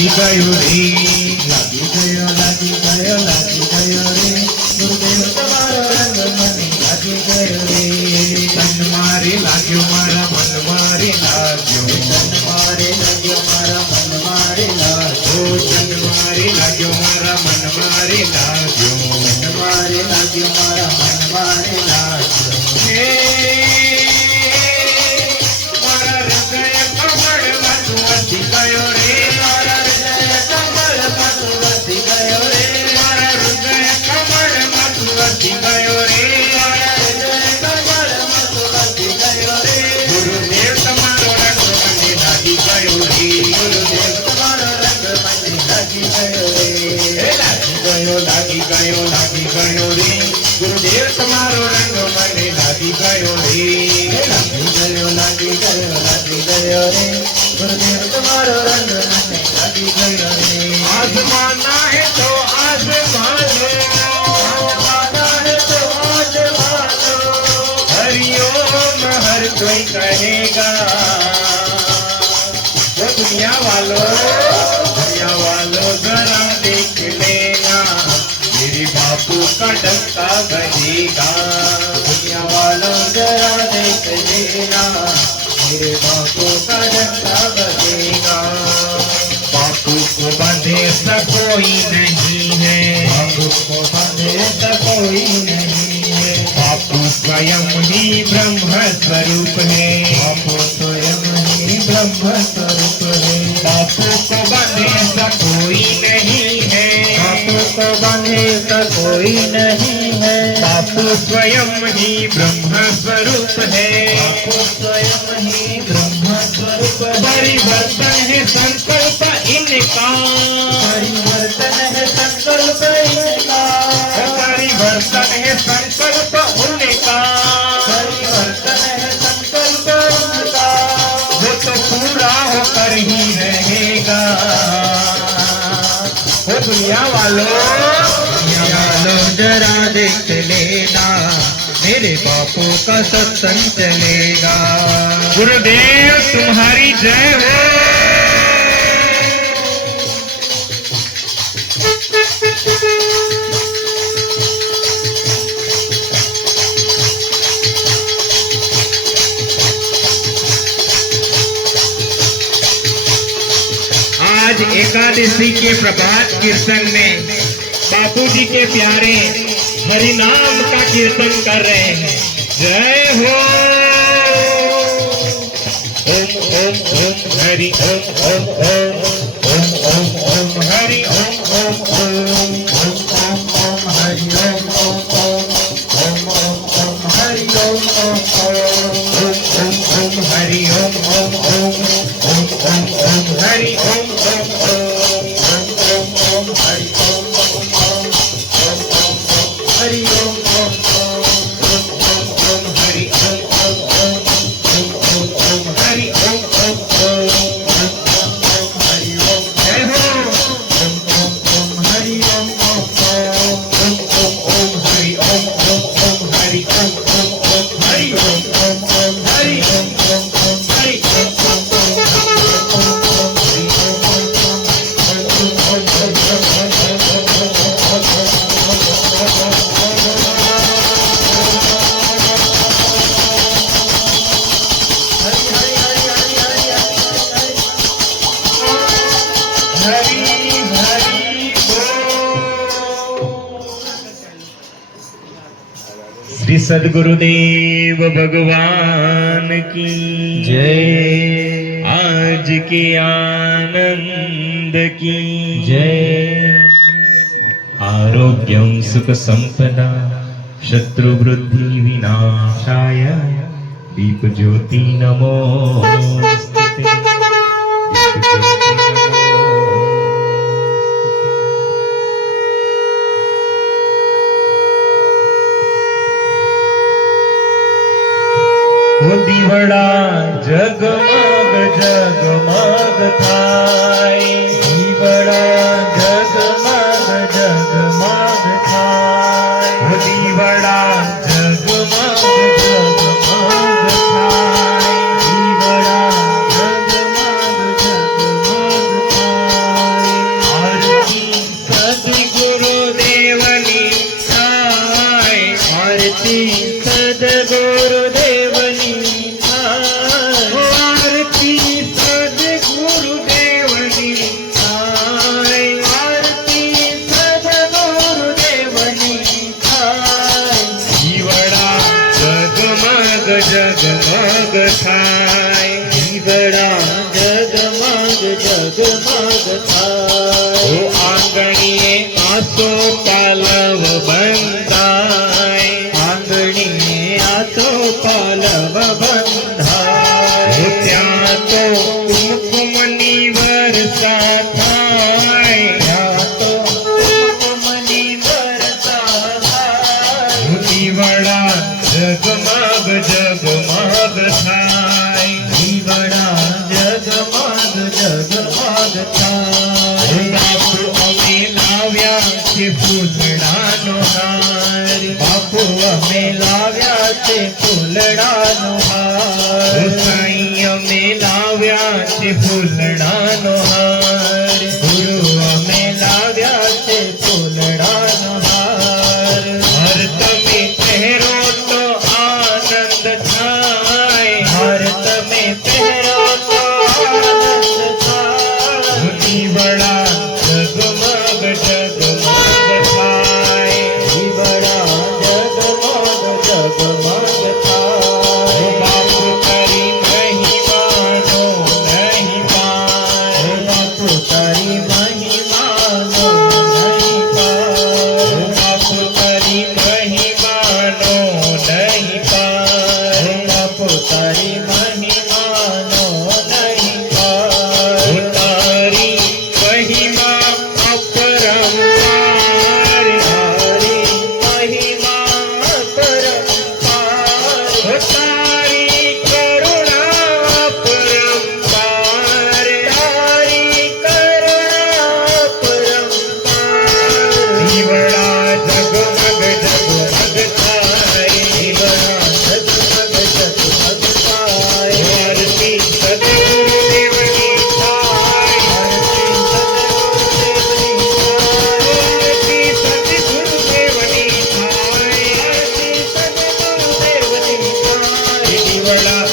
લાગી ગયો રે, લાગી ગયો લાગી ગયો લાગી ગયો રે ગુરુદેવ તમારો રંગ મને લાગી ગયો રે તન મારે લાગ્યો મારા મન મારે લાગ્યો, તન મારે લાગ્યો મારા મન મારે લાગ્યો, તન મારે લાગ્યો મારા મન મારે લાગ્યો, તન મારે લાગ્યો મારા મન મારે લાગ્યો. હે મારા હૃદય કમળમાં તું વસી ગયો રે, મારા હૃદય કમળમાં તું વસી ગયો રે, મારા હૃદય કમળમાં તું વસી ગયો રે, મારા હૃદય કમળમાં તું વસી ગયો રે ગુરુદેવ તમારો રંગ મને લાગી ગયો રે, ગુરુદેવ તમારો રંગ મને લાગી ગયો રે લાગી ગયો લાગી ગયો લાગી ગયો રે, ગુરુદેવ તમારો રંગ મને લાગી ગયો રે, લાગી ગયો લાગી ગયો લાગી ગયો રે ગુરુદેવ તમારો રંગ મને લાગી ગયો રે आजमाना है तो आजमानो, आजमाना है तो आजमानो, हरिओम हर कोई कहेगा, वो दुनिया वालों जरा देख लेना, मेरे बापू का डंका बजेगा, दुनिया वालों जरा देख लेना मेरे बापू का डंका बजेगा. बापू को बांधे ऐसा कोई नहीं है, बापू को बांधे ऐसा कोई नहीं है, बापू स्वयं ही ब्रह्म स्वरूप है, बापू स्वयं ही ब्रह्म स्वरूप है, बापू को बांधे ऐसा कोई नहीं है, बापू को बांधे ऐसा कोई नहीं है, बापू स्वयं ही ब्रह्म स्वरूप है, बापू स्वयं ही ब्रह्म स्वरूप है. परिवर्तन है संकल्प इनका, परिवर्तन है संकल्प इनका, परिवर्तन है संकल्प उनका, परिवर्तन है संकल्प उनका, वो तो पूरा होकर ही रहेगा, वो दुनिया वालों जरा देख लेना मेरे बापू का सत्संग चलेगा. गुरुदेव तुम्हारी जय हो. आज एकादशी के प्रभात कीर्तन में बापूजी के प्यारे हरि नाम का कीर्तन कर रहे हैं. जय हो. ओम ओम ओम हरि ओम ओम ओम ओम ओम ओम हरि ओम ओम ओम ओम ओम ओम हरि ओम ओम ओम ओम ओम ओम हरि ओम ओम ओम ओम ओम हरि ओम ओम ओम ओम ओम ओम हरि ओम ओम ओम ओम ओम ओम हरि ओम ओम ओम ओम ओम ओम हरि ओम ओम ओम ओम ओम ओम हरि ओम ओम ओम ओम ओम ओम हरि ओम ओम ओम ओम ओम ओम हरि ओम. जय हो. ओम ओम ओम हरि ओम ओम ओम ओम ओम ओम हरि ओम ओम ओम हरि ओम ओम ओम हरि ओम ओम ओम हरि ओम ओम ओम हरि ओम ओम ओम हरि हरि बोल. श्री सद्गुरुदेव भगवान की जय. आज के आनंद की जय. आरोग्यं सुख संपदा शत्रु वृद्धि विनाशाय दीप ज्योति नमोस्तुते. वो દીવડા જગમગ જગમગ થાય, દીવડા જગમગ જગમગ થાય, वो દીવડા જગમગ જગમગ થાય, દીવડા જગમગ જગમગ થાય. જગમગ થાય ઓ આંગણીએ આસો પાલવ બંધાય આંગણીએ આસો પાલવ બંધાય ઓ ત્યાં તો કુમકુમની વર્ષા થાય ત્યાં તો કુમકુમની વર્ષા થાય દીવડા જગમગ જગમગ થાય દીવડા જગમગ જગમગ થાય બાપુ અમે લાવ્યા છે ફૂલડાનો હાર બાપુ અમે લાવ્યા છે ફૂલડાનો હાર સાઈ અમે લાવ્યા છે ફૂલડાનો હાર ગુરુ અમે લાવ્યા છે ફૂલડાનો હાર હાર તમે પહેરો તો આનંદ થાય હાર તમે પહેરો તો આનંદ થાય દીવડા જગમગ જગમગ થાય દીવડા જગમગ જગમગ થાય બાપુ તારી મહિમાનો નહીં પાર બાપુ તારી મહિમાનો નહીં પાર બાપુ તારી મહિમાનો નહીં પાર બાપુ તારી મહિમાનો નહીં પાર તારી મહિમા અપરંપાર તારી મહિમા પરંપાર તારી કરુણા અપરંપાર તારી કરુણા પરંપાર દીવડા જગમગ જગમગ થાય દીવડા જગમગ જગમગ થાય આરતી સદગુરુદેવની થાય આરતી સદગુરુદેવની થાય દીવડા